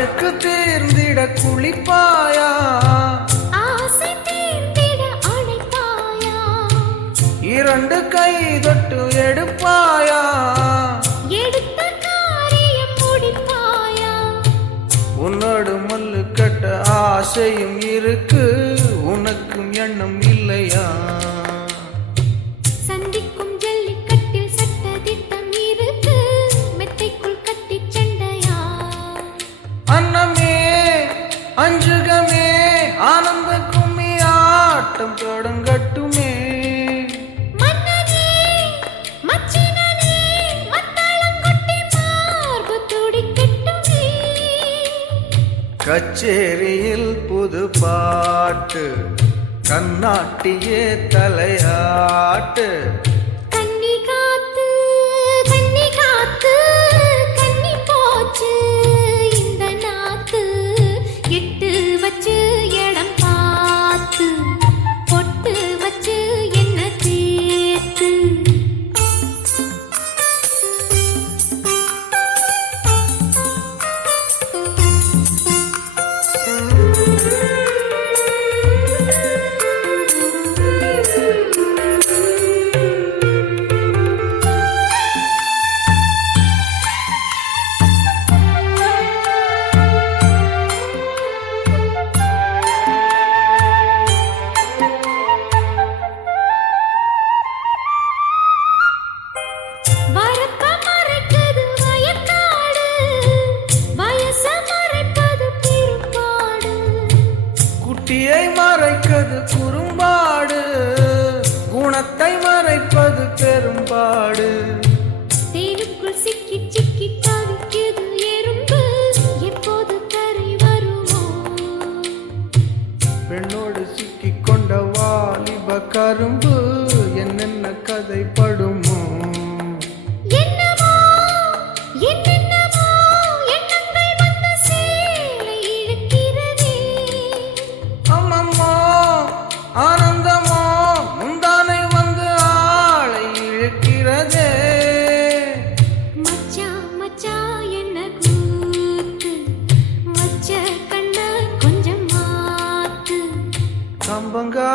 அழுக்கு தீர்ந்திட குளிப்பாயா, ஆசை தீர்ந்திட அழைப்பாயா, இரண்டு கை தொட்டு எடுப்பாயா, எடுத்த காரியம் முடிப்பாயா. உன்னோடு மல்லு கட்ட ஆசையும் இருக்கு, உனக்கும் எண்ணம் இல்லையா? சந்திக்கும் ஜல்லிக்கட்டில் சட்ட திட்டம் இருக்கு, மெத்தைக்குள் கட்டி சண்டையா. அன்னமே அஞ்சுகமே ஆனந்த கும்மி ஆட்டம் தொடங்கட்டுமே. மன்னனே மச்சினனே மத்தளம் கொட்டி மார்பு துடிக்கட்டுமே. கச்சேரியில் புது பாட்டு, கண்ணாட்டியே தலையாட்டு. கன்னி காத்து கன்னி காத்து கன்னி போச்சு இந்த நாத்து. எட்டு வச்சு இடம் பார்த்து பொட்டு வச்சு என்ன சேர்த்து. வரப்ப மறைக்குது வயக்காடு, வயச மறைப்பது பெரும்பாடு. குட்டியை மறைப்பது குறும்பாடு, குணத்தை மறைப்பது பெரும்பாடு. தேனுக்குள் சிக்கி சிக்கி தவிக்குது எறும்பு, எப்போது கரை வருமோ? பெண்ணோடு சிக்கிக் கொண்ட வாலிப கரும்பு, என்னென்ன கதைப்படுமோ? என்னமோ என்னென்னமோ எண்ணங்கள் வந்து சேலை இழுக்கிறதே. அம்மம்மோ ஆனந்தமோ முந்தானை வந்து ஆளை இழுக்கிறதே. மச்சான் மச்சான் என்ன கூத்து, வச்ச கண்ண கொஞ்சம் மாத்து. கம்பங்கா